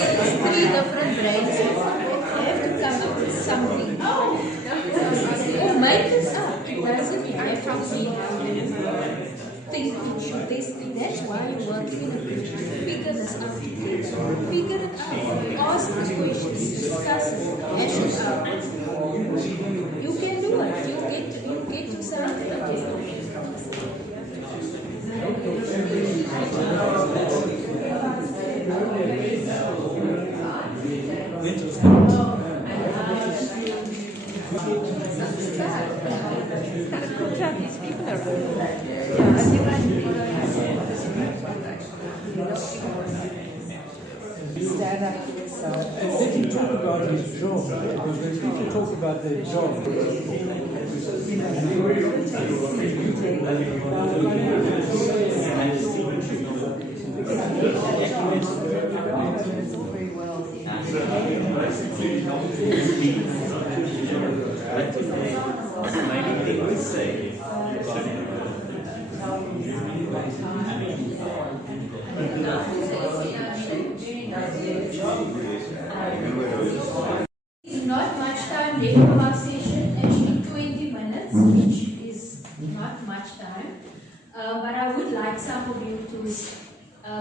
three different brains. You have to come up with something. Or make this up. It doesn't have to be thinking, testing. That's why you're working in a group. Figure this out together. Figure it out. Ask the questions. Discuss it. Hash it out. You can do it. You get to something. These people are stand up to yourself. Let him talk about his job, because when people talk about their job, Not much time left for our session, actually 20 minutes, which is not much time. But I would like some of you to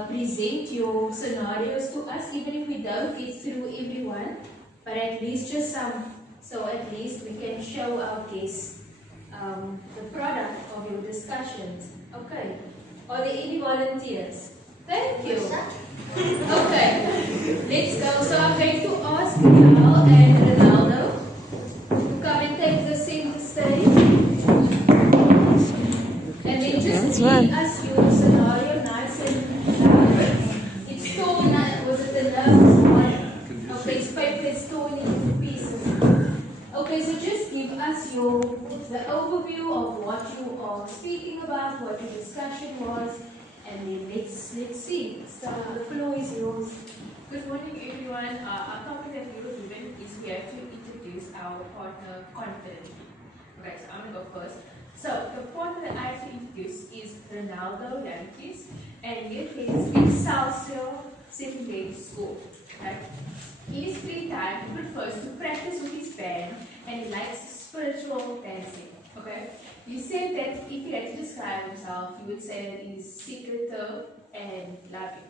present your scenarios to us, even if we don't get through everyone, but at least just some, so at least we can show our guests the product of your discussions. Okay, are there any volunteers? Thank you. Okay, let's go. So I'm going to ask Cal and Ronaldo to come and take the center stage. And then just read us your scenario nice and it's torn, was it the nerves one? Okay, it's paper, it's torn into pieces. Okay, so just give us the overview of what you are speaking about, what your discussion was. And then let's see. So the floor is yours. Good morning, everyone. Our topic that we were given is we have to introduce our partner confidently. Okay, so I'm going to go first. So the partner that I have to introduce is Ronaldo Yankees, and he attends Excelsior Secondary School. Okay? In his free time, he prefers to practice with his band, and he likes spiritual dancing. Okay? He said that if he had to describe himself, he would say that he is secretive and loving.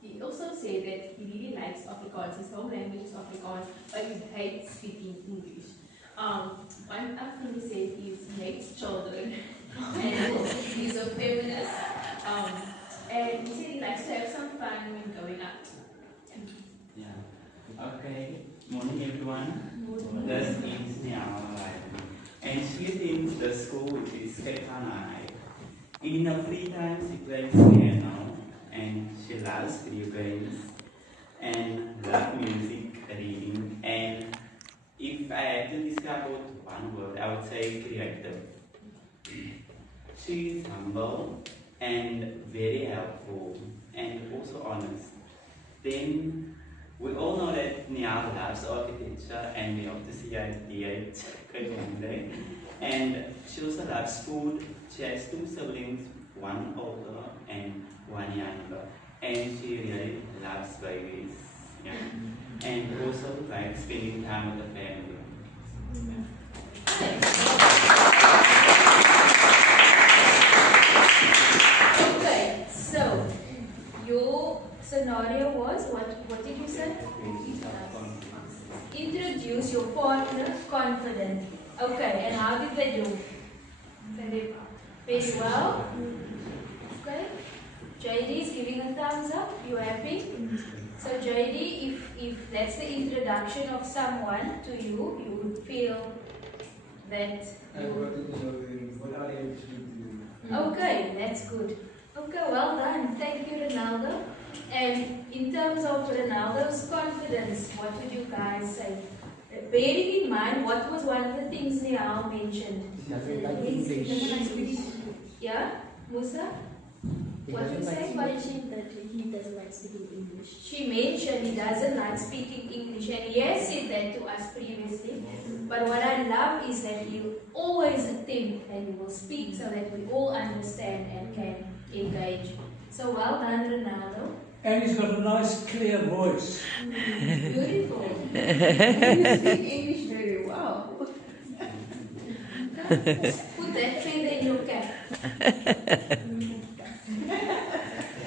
He also said that he really likes Afrikaans. His home language is Afrikaans, but he hates speaking English. One thing he said is he hates children, and he's a feminist. And he said he likes to have some fun when going out. Yeah. Okay. Morning, everyone. This is Niala, and she attends the school which is Stefanai. In her free time, she plays piano, and she loves video games, and loves music, reading, and if I had to describe it with one word, I would say creative. She is humble and very helpful and also honest. Then we all know that Niall loves architecture and we hope to see her at D8 one day. And she also loves food. She has two siblings, one older and one younger. And she really loves babies. Yeah. And also likes spending time with the family. Okay, so your scenario was what did you say? Introduce your partner confidently. Okay, and how did they do? Very well. Okay. JD is giving a thumbs up. You happy? So JD, if that's the introduction of someone to you, you would feel that okay, that's good. Okay, well done. Thank you, Ronaldo. And in terms of Ronaldo's confidence, what would you guys say? Bearing in mind, what was one of the things Nihal mentioned? Yeah? Musa? What did you say? He mentioned that he doesn't like speaking English. She mentioned he doesn't like speaking English, and he has said that to us previously. But what I love is that he always attempt and he will speak so that we all understand and can engage. So well done, Ronaldo. And he's got a nice, clear voice. Beautiful. You speak English very well. Put that feather in your cap.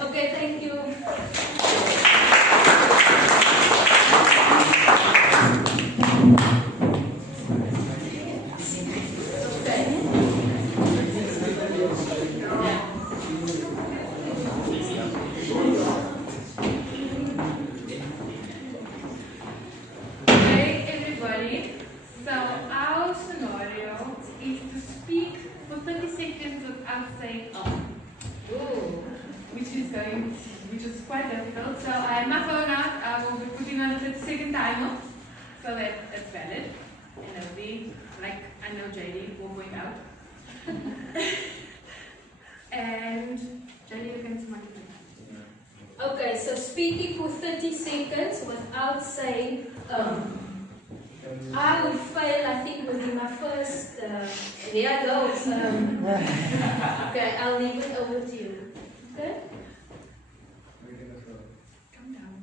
Okay, thank you. Hey everybody, so our scenario is to speak for 30 seconds without saying which is quite difficult. So I have my phone out, I will be putting on a 30-second timer so that it's valid. And it'll be, like I know JD will point out. And JD, you can see my computer. Okay, so speaking for 30 seconds without saying I would fail, I think, within my first. There I go. Okay, I'll leave it over to you. Okay? Come down.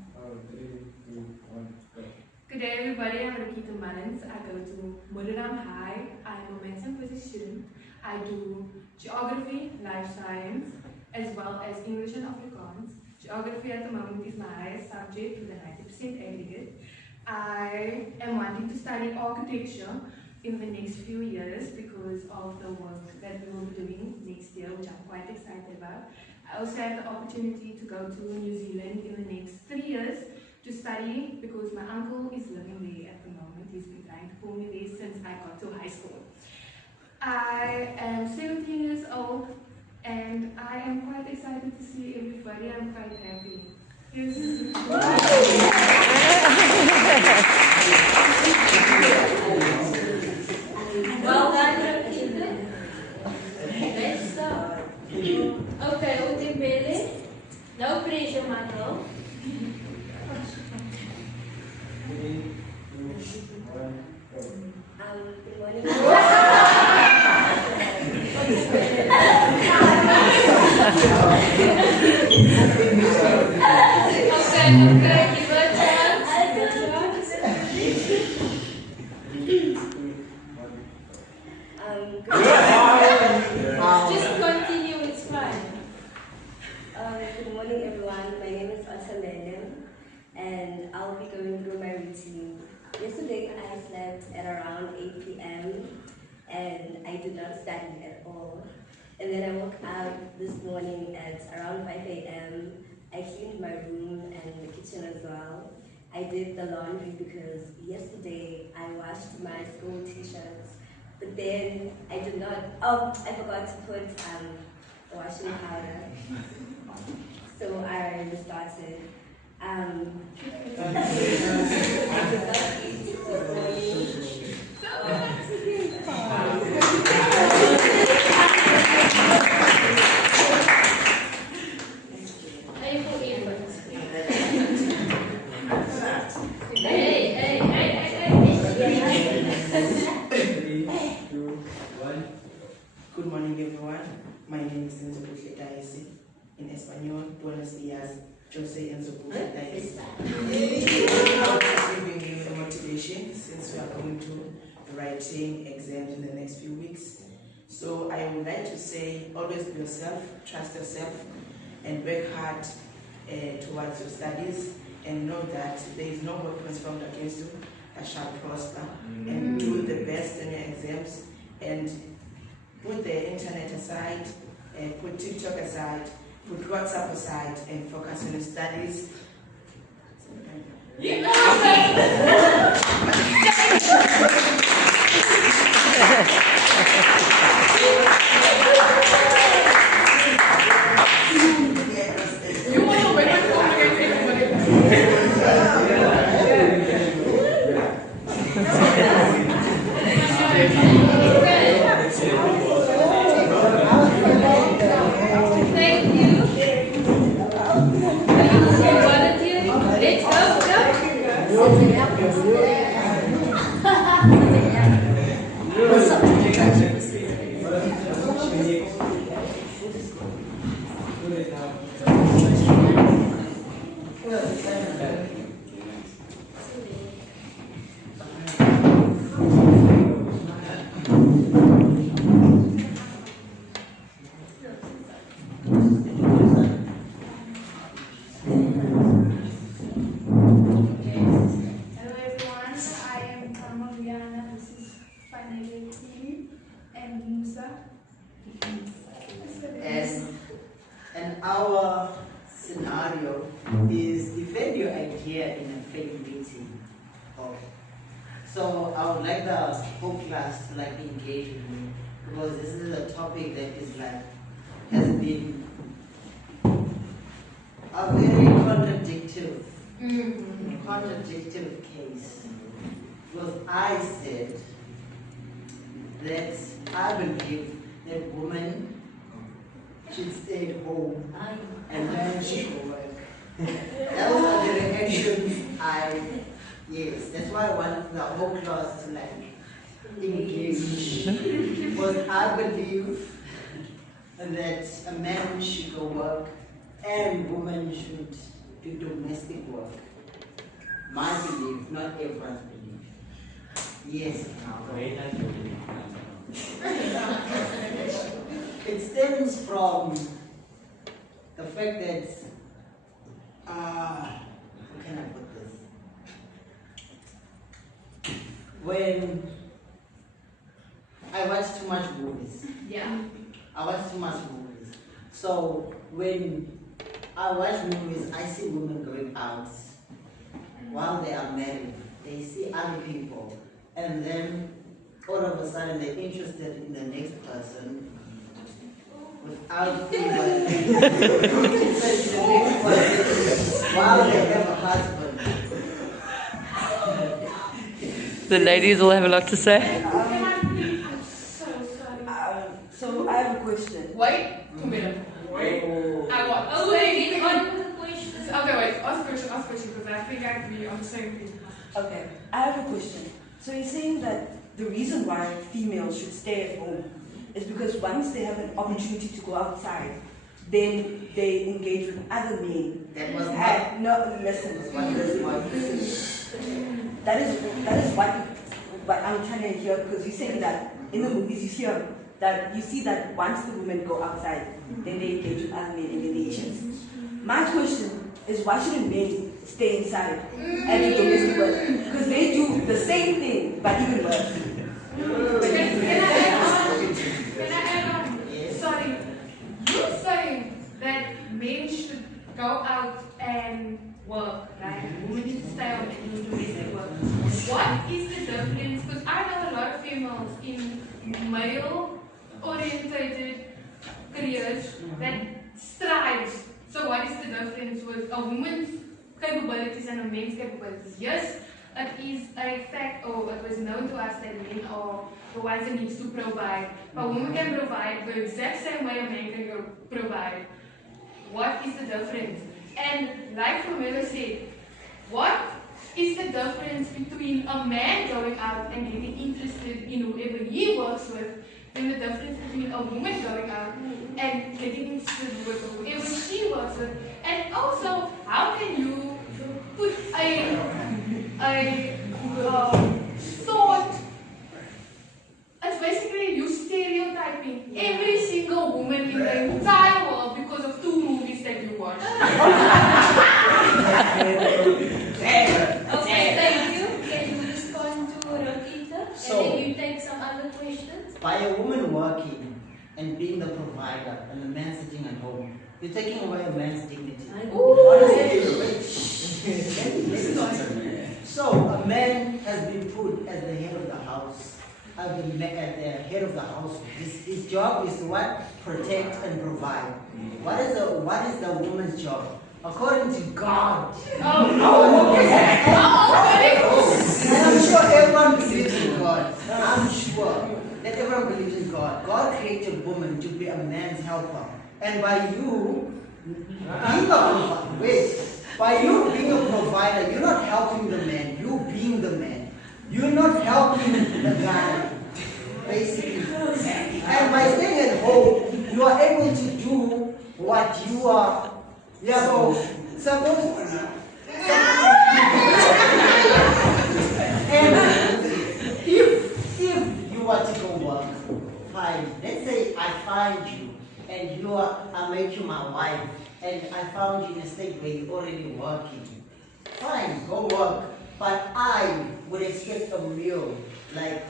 Good day, everybody. I'm Rikita Mullins. I go to Murram High. I'm a Momentum Physics student. I do geography, life science, as well as English and Afrikaans. Geography at the moment is my highest subject with a 90% aggregate. I am wanting to study architecture in the next few years because of the work that we will be doing next year, which I'm quite excited about. I also have the opportunity to go to New Zealand in the next 3 years to study because my uncle is living there at the moment. He's been trying to pull me there since I got to high school. I am 17 years old and I am quite excited to see everybody. I'm quite happy. Yes. Well done, Rakita. Let's start. Okay, Utimbele. No pressure, Michael. Good morning. Okay, give her a chance. Just continue, it's fine. Good morning, everyone. My name is Asalene, and I'll be going through my routine. Yesterday, I slept at around 8 p.m. and I did not study at all. And then I woke up this morning at around 5 a.m. I cleaned my room and the kitchen as well. I did the laundry because yesterday I washed my school t-shirts, but then I did not, I forgot to put washing powder. So I restarted. Good morning, everyone. My name is Enzo Daisy. In Espanol, buenos días. Yo soy Enzo Daisy. I'm giving you a motivation since we are going to the writing exam in the next few weeks. So I would like to say, always be yourself, trust yourself, and work hard towards your studies, and know that there is no weapons formed against you that shall prosper. And do the best in your exams, and put the internet aside, put TikTok aside, put WhatsApp aside, and focus on your studies. Let's go. And our scenario is defend your idea in a fair meeting. Okay. So I would like the whole class to like engage with me, because this is a topic that is like has been a very contradictive case. Because I said that I believe that women should stay at home and men should go work. Those are the reactions yes, that's why I want the whole class to like engage. Because I believe that a man should go work and women should do domestic work. My belief, not everyone's belief. Yes. It stems from the fact that, how can I put this? When I watch too much movies. Yeah. I watch too much movies. So when I watch movies, I see women going out while they are married. They see other people, and then all of a sudden they're interested in the next person without feeling interested in the next person while they have a husband. The ladies will have a lot to say. So I have a question. Wait, 2 minutes. Wait. I want. Oh, wait, on with the questions. Okay, wait. Ask a question, because I think I can be on the same thing. Okay, I have a question. So you're saying that the reason why females should stay at home is because once they have an opportunity to go outside, then they engage with other men. That was no, listen. That is what I'm trying to hear, because you're saying that in the movies you hear that you see that once the women go outside, then they engage with other men and then they cheat. My question is, why shouldn't men stay inside and do domestic work? Because they do the same thing, but even worse. Can I add on? Sorry. You're saying that men should go out and work, right? Women should stay home and do domestic work. What is the difference? Because I know a lot of females in male-orientated careers that strive. So what is the difference with a woman's capabilities and a man's capabilities? Yes, it is a fact, or it was known to us that men are the ones that needs to provide. But women can provide the exact same way a man can provide. What is the difference? And like Romero said, what is the difference between a man going out and getting interested in whoever he works with, and the difference between a woman going out and getting interested with whoever she works with? And also, how can you put a thought? It's basically you stereotyping every single woman in the entire world because of 2 movies that you watch. Okay, thank you. Can you respond to Rakita? So, and then you take some other questions? by a woman working and being the provider and the man sitting at home, you're taking away a man's dignity. So a man has been put as the head of the house, as the head of the house. His job is to what? Protect and provide. What is the woman's job? According to God. And I'm sure everyone believes in God. I'm sure that everyone believes in God. God created woman to be a man's helper. And by you being a provider, you're not helping the man, you being the man. You're not helping the guy, basically. And by staying at home, you are able to do what you are. Yeah, so suppose. And if you were to go work, fine. Let's say I find you and I make you my wife, and I found you in a state where you're already working. Fine, go work. But I would expect a meal like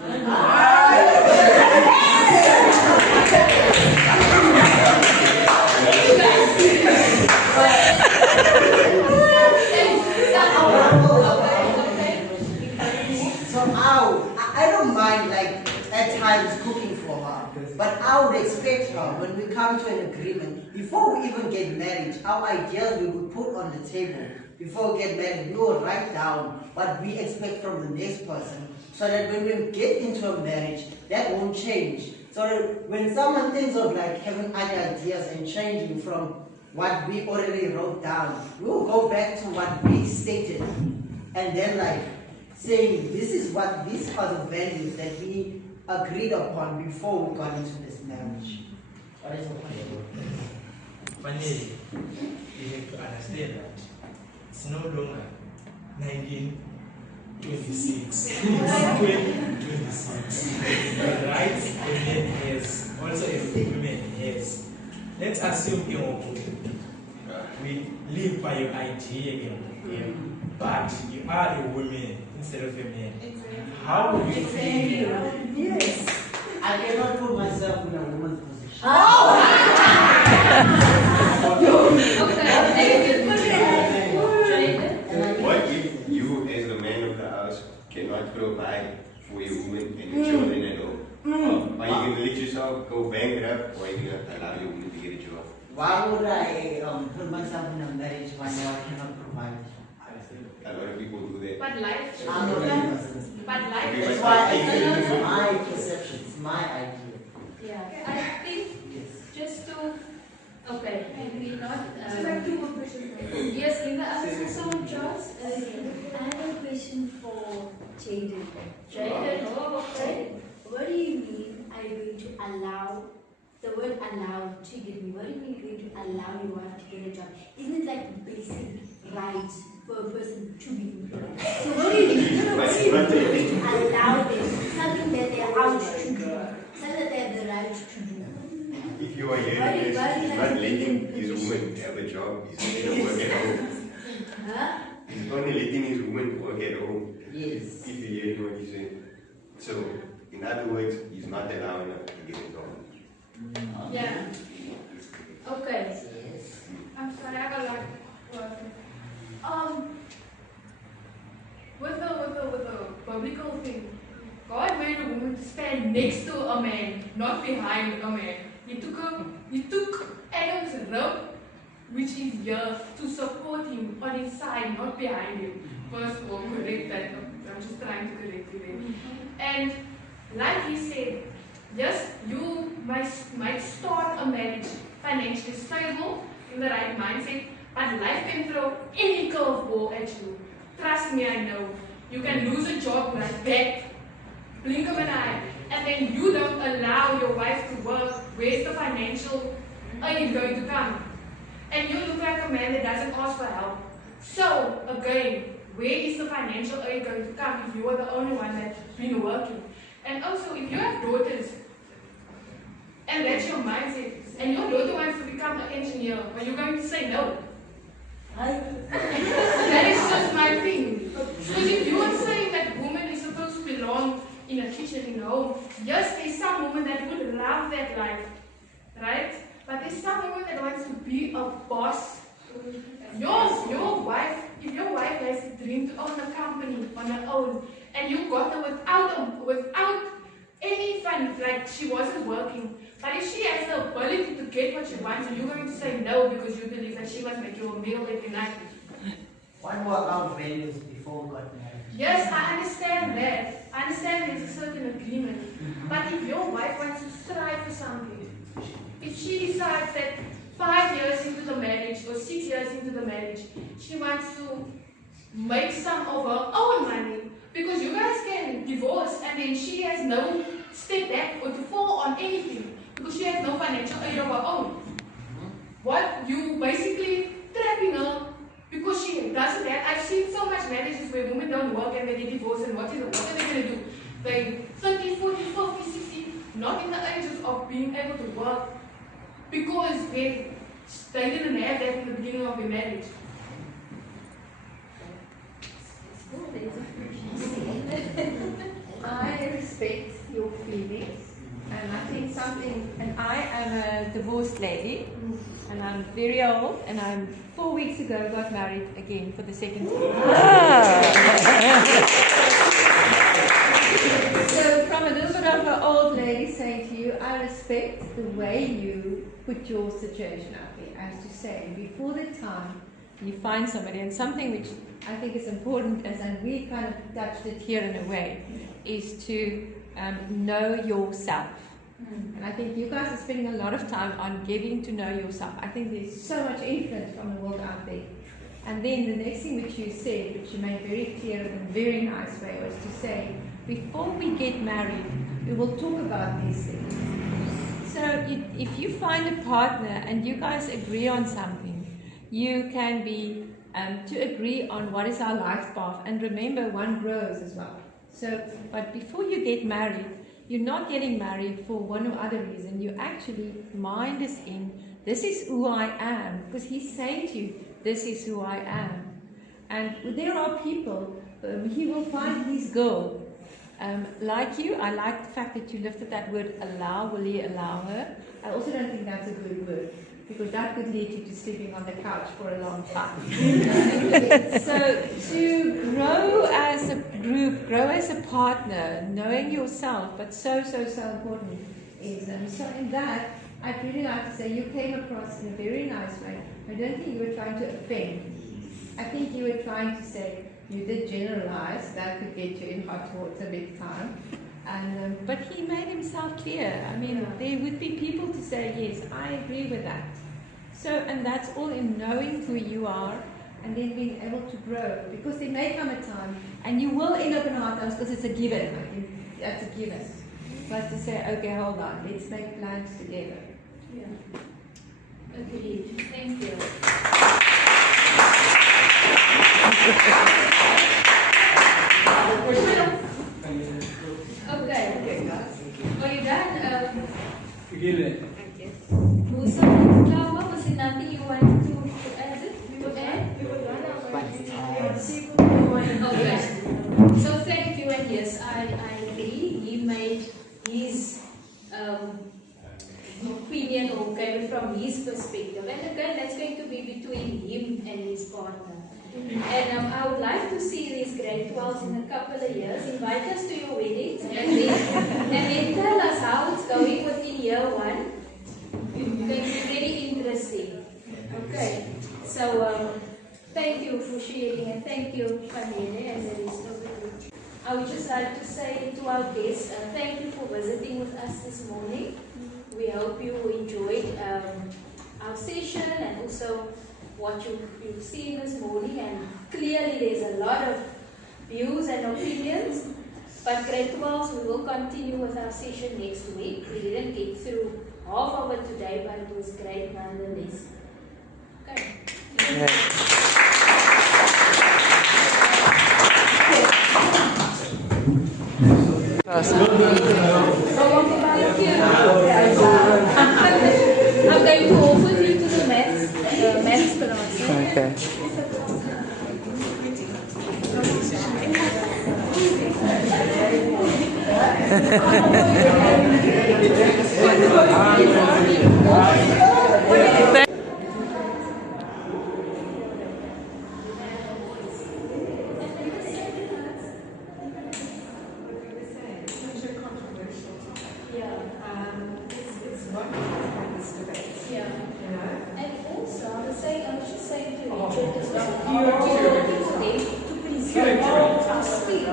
job, when we come to an agreement, before we even get married, our ideas we would put on the table. Before we get married, we will write down what we expect from the next person, so that when we get into a marriage, that won't change. So that when someone thinks of like having other ideas and changing from what we already wrote down, we will go back to what we stated, and then like saying these are the values that we agreed upon before we got into this marriage. What is the point? Finally, you have to understand that it's no longer 1926, it's 2026. The rights a man has, also a woman has. Let's assume we live by your idea, but you are a woman instead of a man. How would you feel? Yes. I cannot put myself in a woman's position. Okay, What if you, as the man of the house, cannot provide for your woman and your children at all? Are you going to let yourself go bankrupt, or are you going to allow your woman to get a job? Why would I put myself in a marriage when I cannot provide? A lot of people do that. But life, I'm not that person. but life. That's why I say it's my perception, it's my idea. Yeah, I think just to, okay, maybe not. Two more questions. Yes, Linda, asking some Charles. I have a question for Jaden. Jaden, oh, okay. What do you mean are you going to allow, the word allow triggered me, what do you mean you're going to allow your wife to get a job? Isn't it like basic rights for a person to be employed? So what do you mean? What do you mean to allow them, something that they're out to do, something that they have the right to do? If you are hearing this, he's not letting his woman have a job, he's letting her work at home. Huh? He's only letting his woman work at home. Yes. If you hear what he's saying. So, in other words, he's not allowing her to get a job. Yeah. Okay. Yes. I'm sorry, I have a lot. With the biblical thing, God made a woman to stand next to a man, not behind a man. He took Adam's rib, which is here, to support him on his side, not behind him. First of all, correct that. I'm just trying to correct you there. And like he said, yes, you might start a marriage financially stable, in the right mindset, but life can throw any curveball at you. Trust me, I know. You can lose a job like that, blink of an eye, and then you don't allow your wife to work. Where's the financial aid going to come? And you look like a man that doesn't ask for help. So, again, where is the financial aid going to come if you are the only one that's been working? And also, if you have daughters, and that's your mindset, and your daughter wants to become an engineer, are you going to say no? That is just my thing. Because if you are saying that woman is supposed to belong in a kitchen, in a home, yes, there's some women that would love that life, right? But there's some women that wants to be a boss. Your wife, if your wife has a dream to own a company on her own, and you got her without any fun, like she wasn't working, but if she has the ability to get what she wants, and you're going to say no because you believe that she must make you a meal every night. What were our values before we got married? Yes, I understand that. I understand there's a certain agreement. But if your wife wants to strive for something, if she decides that 5 years into the marriage or 6 years into the marriage, she wants to make some of her own money, because you guys can divorce and then she has no step back or to fall on anything, because she has no financial aid of her own. What you basically trapping her because she doesn't have. I've seen so much marriages where women don't work and they get divorced, and what are they going to do? They 30, 40, 50, 60, not in the ages of being able to work because they didn't have that in the beginning of their marriage. I respect your feelings, and I think and I am a divorced lady, and I'm very old, and I'm 4 weeks ago got married again for the second time. So from a little bit sort of an old lady saying to you, I respect the way you put your situation out there, as to say, before the time you find somebody, and something which I think is important, as and we kind of touched it here in a way, is to know yourself. And I think you guys are spending a lot of time on getting to know yourself. I think there's so much influence from the world out there. And then the next thing which you said, which you made very clear in a very nice way, was to say, before we get married, we will talk about these things. So if you find a partner and you guys agree on something, you can be to agree on what is our life path. And remember, one grows as well. So, but before you get married, you're not getting married for one or other reason. You actually, mind is in, this is who I am, because he's saying to you, this is who I am. And there are people, he will find his girl like you. I like the fact that you lifted that word allow. Will he allow her? I also don't think that's a good word, because that could lead you to sleeping on the couch for a long time. So to grow as a group, grow as a partner, knowing yourself, but so important is, so in that, I'd really like to say you came across in a very nice way. I don't think you were trying to offend. I think you were trying to say, you did generalize, that could get you in hot water big time. And, but he made himself clear. I mean, there would be people to say, yes, I agree with that. So, and that's all in knowing who you are and then being able to grow. Because there may come a time, and you will end up in a hot house because it's a given. I think that's a given. But to say, okay, hold on, let's make plans together. Yeah. Agreed. Thank you. Okay. Are you done? Musa, what was it? Nothing you wanted to add? Okay. So thank you, and yes, I agree. He made his opinion, or came from his perspective, and again, that's going to be between him and his partner. And I would like to see these grade 12s in a couple of years. Invite us to your weddings, and then tell us how it's going within year 1. It's going to be very interesting. Okay, so thank you for sharing, and thank you, Pamela, and the rest of the group. I would just like to say to our guests, thank you for visiting with us this morning. We hope you enjoyed our session and also what you've seen this morning. And clearly there's a lot of views and opinions. But grade 12s, we will continue with our session next week. We didn't get through half of it today, but it was great nonetheless. Okay. I'm going to offer you to the maths class. Okay.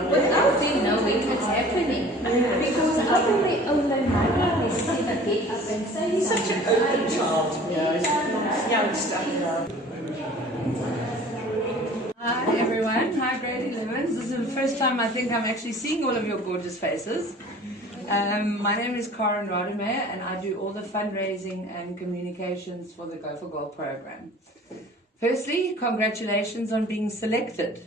Without them knowing what's happening, because after they own their mind, they still get up and say, He's such an open child. Youngster. Hi everyone, hi grade 11s. This is the first time I think I'm actually seeing all of your gorgeous faces. My name is Karen Rademacher and I do all the fundraising and communications for the Go for Gold program. Firstly, congratulations on being selected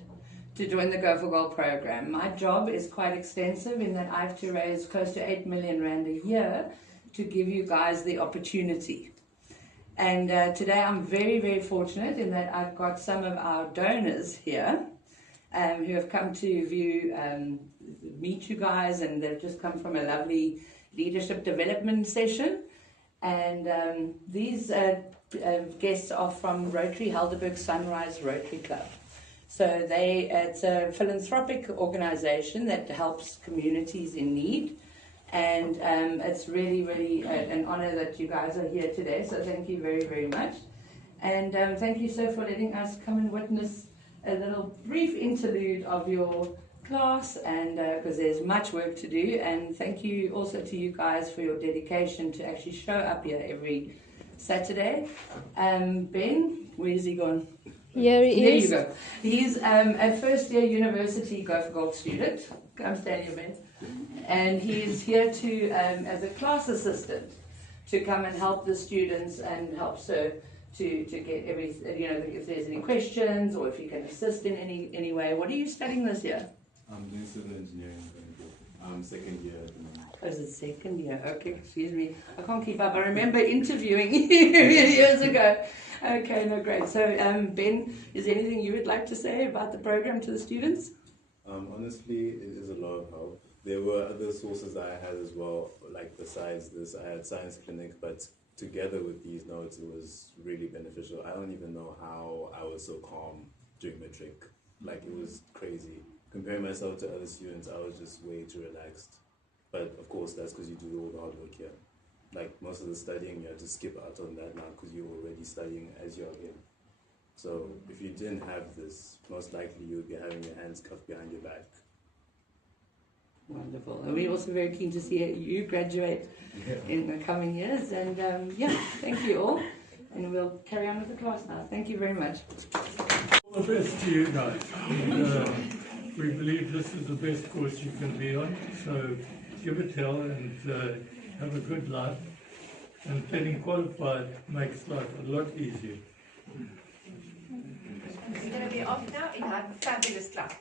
to join the Go for Gold program. My job is quite extensive in that I have to raise close to 8 million rand a year to give you guys the opportunity. And today I'm very, very fortunate in that I've got some of our donors here who have come to meet you guys, and they've just come from a lovely leadership development session. And these guests are from Rotary Helderberg Sunrise Rotary Club. So it's a philanthropic organization that helps communities in need. And it's really, really an honor that you guys are here today. So thank you very, very much. And thank you so for letting us come and witness a little brief interlude of your class, and because there's much work to do. And thank you also to you guys for your dedication to actually show up here every Saturday. Ben, where's he gone? Here he There is. you go. He's a first-year university Go for Gold student. Come stand here, Ben. And he's here to, as a class assistant, to come and help the students and help to get everything, you know, if there's any questions or if you can assist in any way. What are you studying this year? I'm doing civil engineering. Second year at the moment. Oh, is it second year? Okay, excuse me. I can't keep up. I remember interviewing you years ago. Okay, no, great. So, Ben, is there anything you would like to say about the program to the students? Honestly, it is a lot of help. There were other sources I had as well, like besides this, I had science clinic, but together with these notes, it was really beneficial. I don't even know how I was so calm during matric. Like, it was crazy. Comparing myself to other students, I was just way too relaxed. But of course, that's because you do all the hard work here. Like, most of the studying, you have to skip out on that now because you're already studying as you're here. So if you didn't have this, most likely you would be having your hands cuffed behind your back. Wonderful. And we're also very keen to see you graduate in the coming years. And yeah, thank you all. And we'll carry on with the class now. Thank you very much. All the best to you guys. And, we believe this is the best course you can be on. So give it hell and have a good life. And getting qualified makes life a lot easier. We're going to be off now in our fabulous class.